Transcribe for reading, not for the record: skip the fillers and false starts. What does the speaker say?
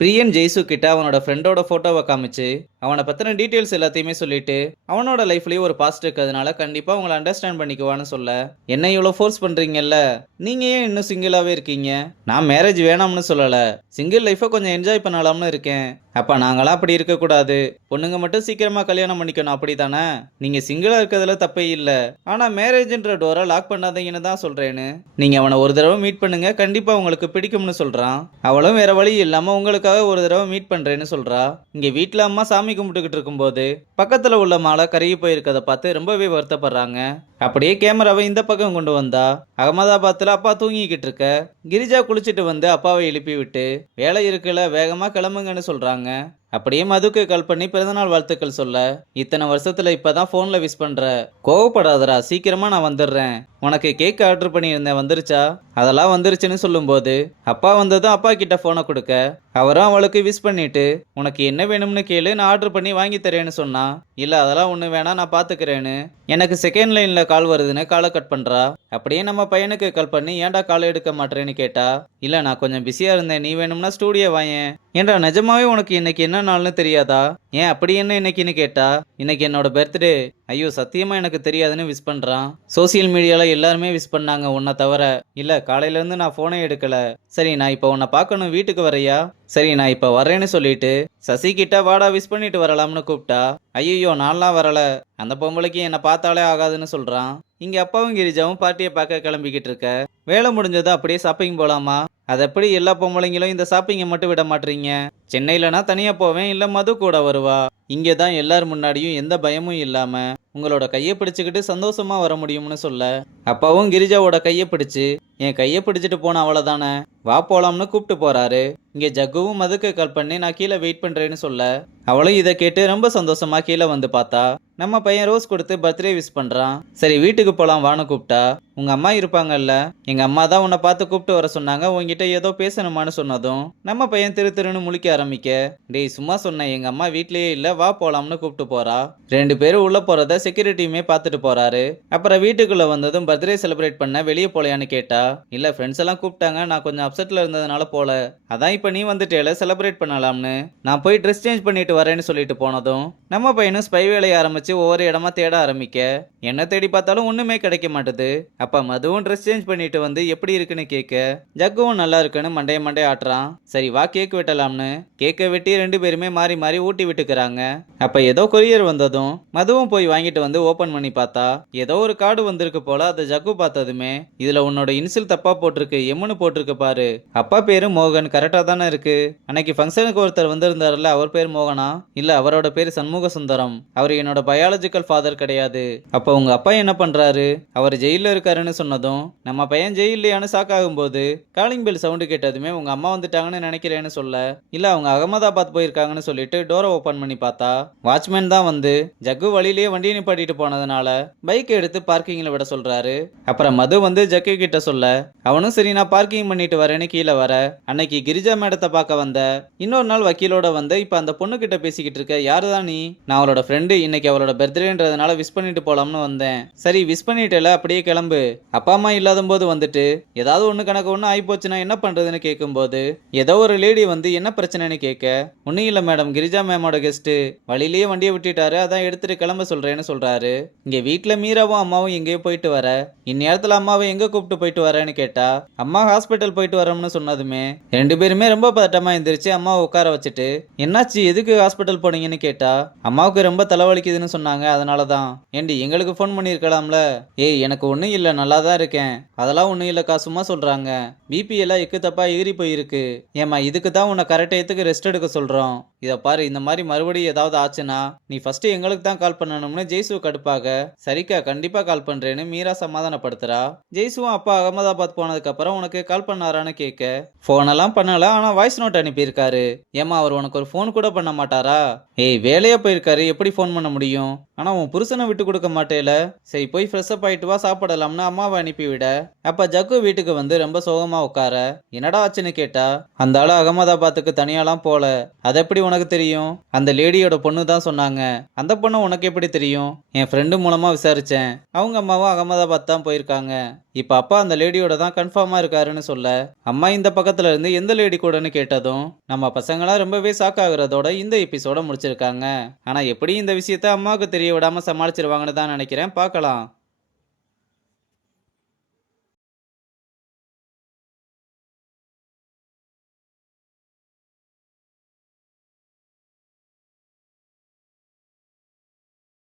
பிரியன் ஜெய்சு கிட்ட அவனோட ஃப்ரெண்டோட ஃபோட்டோவை காமிச்சு அவனை பற்றின டீட்டெயில்ஸ் எல்லாத்தையுமே சொல்லிட்டு அவனோட லைஃப்லேயே ஒரு பாஸ்ட் இருக்கிறதுனால கண்டிப்பாக அவங்கள அண்டர்ஸ்டாண்ட் பண்ணிக்குவான்னு சொல்ல, என்ன இவ்வளோ ஃபோர்ஸ் பண்ணுறீங்கல்ல, நீங்கள் ஏன் இன்னும் சிங்கிளாகவே இருக்கீங்க? நான் மேரேஜ் வேணாம்னு சொல்லலை, சிங்கிள் லைஃப்பை கொஞ்சம் என்ஜாய் பண்ணலாம்னு இருக்கேன். அப்போ நாங்களாம் அப்படி இருக்கக்கூடாது, பொண்ணுங்க மட்டும் சீக்கிரமாக கல்யாணம் பண்ணிக்கணும் அப்படி தானே? நீங்கள் சிங்கிளாக இருக்கிறதுல தப்பே இல்லை, ஆனால் மேரேஜ்ன்ற டோரை லாக் பண்ணாதீங்கன்னு தான் சொல்கிறேன்னு. நீங்கள் அவனை ஒரு தடவை மீட் பண்ணுங்க, கண்டிப்பாக உங்களுக்கு பிடிக்கும்னு சொல்கிறான். அவளும் வேற வழி இல்லாமல் உங்களுக்காக ஒரு தடவை மீட் பண்ணுறேன்னு சொல்கிறா. இங்கே வீட்டில் அம்மா சாமி கும்பிட்டுக்கிட்டு இருக்கும்போது பக்கத்தில் உள்ள மாலை கருகி போயிருக்கதை பார்த்து ரொம்பவே வருத்தப்படுறாங்க. அப்படியே கேமராவை இந்த பக்கம் கொண்டு வந்தா அகமதாபாத்தில் அப்பா தூங்கிக்கிட்டு இருக்க கிரிஜா குளிச்சுட்டு வந்து அப்பாவை எழுப்பி விட்டு வேலை இருக்குல்ல வேகமாக கிளம்புங்கன்னு சொல்கிறாங்க. அப்படியே மதுக்கு கால் பண்ணி பிறந்தநாள் வாழ்த்துக்கள் சொல்ல, இத்தனை வருஷத்துல இப்பதான் போன்ல விஷ் பண்ற, கோவப்படாதரா, சீக்கிரமா நான் வந்துடுறேன், உனக்கு கேக் ஆர்டர் பண்ணியிருந்தேன் வந்துருச்சா? அதெல்லாம் வந்துருச்சுன்னு சொல்லும்போது அப்பா வந்ததும் அப்பா கிட்ட போனை கொடுக்க அவரும் அவளுக்கு விஷ் பண்ணிட்டு உனக்கு என்ன வேணும்னு கேளு, நான் ஆர்டர் பண்ணி வாங்கி தரேன்னு சொன்னா. இல்ல அதெல்லாம் ஒண்ணு வேணா, நான் பாத்துக்கிறேன்னு. எனக்கு செகண்ட் லைன்ல கால் வருதுன்னு காலை கட் பண்றா. அப்படியே நம்ம பையனுக்கு கால் பண்ணி ஏன்டா கால் எடுக்க மாட்டேன்னு கேட்டா, இல்ல நான் கொஞ்சம் பிஸியா இருந்தேன், நீ வேணும்னா ஸ்டூடியோ வாயேன். ஏன்டா நிஜமாவே உனக்கு இன்னைக்கு என்ன நாள்னு தெரியாதா? ஏன் அப்படி என்ன இன்னைக்குன்னு கேட்டா, இன்னைக்கு என்னோட பர்த்டே. ஐயோ சத்தியமா எனக்கு தெரியாதுன்னு விஷ் பண்றான். சோசியல் மீடியால எல்லாருமே விஷ் பண்ணாங்க உன்னை தவிர. இல்ல காலையில இருந்து நான் போனே எடுக்கல. சரி நான் இப்ப உன்னை பார்க்கணும், வீட்டுக்கு வரையா? சரி நான் இப்ப வர்றேன்னு சொல்லிட்டு சசி கிட்ட வாடா விஷ் பண்ணிட்டு வரலாம்னு கூப்பிட்டா, ஐயோ நான்லாம் வரல, அந்த பொம்பளைக்கு என்னை பார்த்தாலே ஆகாதுன்னு சொல்றான். இங்க அப்பாவும் கிரிஜாவும் பார்ட்டியை பார்க்க கிளம்பிக்கிட்டு இருக்க, வேலை முடிஞ்சதும் அப்படியே ஷாப்பிங் போலாமா? அது எப்படி எல்லா பொம்பளைங்களும் இந்த ஷாப்பிங்கை மட்டும் விட மாட்டீங்க? சென்னையிலனா தனியா போவேன், இல்ல மது கூட வருவா. இங்கே தான் எல்லார் முன்னாடியும் எந்த பயமும் இல்லாம உங்களோட கையை பிடிச்சுக்கிட்டு சந்தோஷமா வர முடியும்னு சொல்ல, அப்பாவும் கிரிஜாவோட கையை பிடிச்சு என் கையை பிடிச்சிட்டு போன அவ்வளோதானே, வா போலாம்னு கூப்பிட்டு போறாரு. இங்கே ஜக்குவும் மதுக்கு கால் பண்ணி நான் கீழே வெயிட் பண்றேன்னு சொல்ல, அவளும் இதை கேட்டு ரொம்ப சந்தோஷமா கீழே வந்து பார்த்தா நம்ம பையன் ரோஸ் கொடுத்து பர்த்டே விஷ் பண்றான். சரி வீட்டுக்கு போலாம் வான்னு கூப்பிட்டா, உங்க அம்மா இருப்பாங்கல்ல, எங்க அம்மா தான் உன்னை பார்த்து கூப்பிட்டு வர சொன்னாங்க, உங்ககிட்ட ஏதோ பேசணுமான்னு சொன்னதும் நம்ம பையன் திரு திருன்னு முழிக்க ஆரம்பிக்க, டேய் சும்மா சொன்னேன், எங்க அம்மா வீட்லயே இல்ல, வா போலாம்னு கூப்பிட்டு போறா. ரெண்டு பேரும் உள்ள போறத செக்யூரிட்டியுமே பார்த்துட்டு போறாரு. அப்புறம் வீட்டுக்குள்ள வந்ததும் பர்த்டே செலிப்ரேட் பண்ண வெளியே போலையான்னு கேட்டா, இல்ல ஃப்ரெண்ட்ஸ் எல்லாம் கூப்பிட்டாங்க, நான் கொஞ்சம் அப்செட்ல இருந்ததுனால போல, அதான் இப்ப நீ வந்துட்டேல செலிப்ரேட் பண்ணலாம்னு நான் போய் ட்ரெஸ் சேஞ்ச் பண்ணிட்டு வரேன்னு சொல்லிட்டு போனதும் நம்ம பையனும் ஸ்பை வேலையை ஆரம்பிச்சு ஒவ்வொரு இடமா தேட ஆரம்பிக்க, என்ன தேடி பார்த்தாலும் ஒண்ணுமே கிடைக்க மாட்டுது. அப்ப மதுவும் ட்ரெஸ் சேஞ்ச் பண்ணிட்டு வந்து எப்படி இருக்குன்னு கேட்க, ஜக்குவும் நல்லா இருக்குன்னு மண்டைய ஆட்டுறான். சரி வா கேக் வெட்டலாம்னு கேக்கை வெட்டி ரெண்டு பேருமே மாறி மாறி ஊட்டி விட்டுக்கிறாங்க. அப்ப ஏதோ கொரியர் வந்ததும் மதுவும் போய் வாங்கிட்டு வந்து ஓபன் பண்ணி பார்த்தா ஏதோ ஒரு கார்டு வந்திருக்கு போல. அதை ஜக்கு பார்த்ததுமே, இதுல உன்னோட இன்சில் தப்பா போட்டிருக்கு, எம்னு போட்டிருக்கு பாரு, அப்பா பேரு மோகன் கரெக்டா தானே இருக்கு, அன்னைக்கு ஃபங்க்ஷனுக்கு ஒருத்தர் வந்திருந்தாருல அவர் பேர் மோகனா? இல்ல அவரோட பேர் சண்முக சுந்தரம், அவர் என்னோட பயாலஜிக்கல் ஃபாதர் கிடையாது. அப்ப உங்க அப்பா என்ன பண்றாரு? அவர் ஜெயில இருக்காருன்னு சொன்னதும் நம்ம பையன் ஜெயிலையானு ஷாக் ஆகும்போது காலிங் பெல் சவுண்டு கேட்டதுமே உங்க அம்மா வந்துட்டாங்கன்னு நினைக்கிறேன்னு சொல்ல, இல்ல அவங்க அகமதாபாத் போயிருக்காங்கன்னு சொல்லிட்டு டோரை ஓபன் பண்ணி பார்த்தா வாட்ச்மேன் தான் வந்து ஜக்கு வழியிலேயே வண்டியை நிப்பாட்டிட்டு போனதுனால பைக் எடுத்து பார்க்கிங்ல விட சொல்றாரு. அப்புறம் மது வந்து ஜக்கு கிட்ட சொல்ல, அவனும் சரி நான் பார்க்கிங் பண்ணிட்டு வரேன்னு கீழே வர, அன்னைக்கு கிரிஜா மேடத்தை பார்க்க வந்த, இன்னொரு நாள் வக்கீலோட வந்த, இப்ப அந்த பொண்ணு கிட்ட பேசிக்கிட்டு இருக்க, யாருதான் நீ? நான் அவளோட ஃப்ரெண்டு, இன்னைக்கு அவளோட பர்த்டேன்றதுனால விஷ் பண்ணிட்டு போலாம்னு வந்தேன். சரி விஷ் பண்ணிட்டல, அப்படியே கிளம்பு, அப்பா அம்மா இல்லாத போது வந்துட்டு ஏதாவது ஒண்ணு கணக்கு ஒண்ணு ஆகி போச்சுன்னா என்ன பண்றதுன்னு கேட்கும்போது ஏதோ ஒரு லேடி வந்து என்ன பிரச்சனைன்னு கேட்க, ஒன்னும் இல்ல மேடம், கிரிஜா மேமோட கெஸ்ட் வழியிலேயே வண்டியை விட்டுட்டாரு, அதான் எடுத்துட்டு கிளம்ப சொல்றேன்னு சொல்றாரு. இங்க வீட்டுல மீராவும் அம்மாவும் எங்கேயோ போயிட்டு வர, இந்நேரத்துல அம்மாவை எங்க கூப்பிட்டு போயிட்டு வரேன்னு கேட்டா, அம்மா ஹாஸ்பிட்டல் போயிட்டு வரோம்னு சொன்னதுமே ரெண்டு பேருமே ரொம்ப பதட்டமா எந்திரிச்சு அம்மாவை உட்கார வச்சுட்டு, என்னாச்சு எதுக்கு ஹாஸ்பிட்டல் போனீங்கன்னு கேட்டா, அம்மாவுக்கு ரொம்ப தலைவலிக்குதுன்னு சொன்னாங்க, அதனாலதான். ஏண்டி எங்களுக்கு ஃபோன் பண்ணியிருக்கலாம்ல? ஏய் எனக்கு ஒன்றும் இல்லை, நல்லா தான் இருக்கேன், அதெல்லாம் ஒன்றும் இல்லைக்கா, சும்மா சொல்றாங்க, பிபி எல்லாம் எக்கு தப்பா ஏறி போயிருக்கு, ஏமா இதுக்கு தான் உன்னை கரெக்ட் டயத்துக்கு ரெஸ்ட் எடுக்க சொல்றோம். இதை பாரு, இந்த மாதிரி மறுபடியும் ஏதாவது ஆச்சுன்னா நீ ஃபர்ஸ்ட் எங்களுக்கு தான் கால் பண்ணணும்னு ஜெய்சு கடுப்பாக, சரிக்கா கண்டிப்பா கால் பண்றேன்னு மீரா சமாதானப்படுத்துறா. ஜெய்சுவும் அப்பா அகமதாபாத் போனதுக்கு அப்புறம் உனக்கு கால் பண்ணாரான்னு கேட்க, போனெல்லாம் பண்ணல, ஆனா வாய்ஸ் நோட் அனுப்பியிருக்காரு. ஏமா அவர் உனக்கு ஒரு ஃபோன் கூட பண்ண மாட்டாரா? ஏய் வேலையா போயிருக்காரு, எப்படி ஃபோன் பண்ண முடியும்? ஆனா உன் புருஷனை விட்டு கொடுக்க மாட்டேல, சரி போய் ஃப்ரெஷ் அப் ஆயிட்டு வா சாப்பிடலாம்னு அம்மாவை அனுப்பிவிட, அப்ப ஜக்கு வீட்டுக்கு வந்து ரொம்ப சோகமா உட்கார, என்னடா ஆச்சுன்னு கேட்டா, அந்த ஆளு அகமதாபாத்துக்கு தனியாலாம் போல, அது எப்படி உனக்கு தெரியும்? அந்த லேடியோட பொண்ணு தான் சொன்னாங்க. அந்த பொண்ணு உனக்கு எப்படி தெரியும்? என் ஃப்ரெண்டு மூலமா விசாரிச்சேன், அவங்க அம்மாவும் அகமதாபாத் தான் போயிருக்காங்க. இப்ப அப்பா அந்த லேடியோட தான் கன்ஃபார்மா இருக்காருன்னு சொல்ல, அம்மா இந்த பக்கத்துல இருந்து எந்த லேடி கூடன்னு கேட்டதும் நம்ம பசங்களாம் ரொம்பவே ஷாக் ஆகுறதோட இந்த எபிசோட முடிச்சிருக்காங்க. ஆனா எப்படி இந்த விஷயத்த அம்மாவுக்கு தெரிய விடாம சமாளிச்சிருவாங்கன்னு தான் நினைக்கிறேன். பார்க்கலாம்.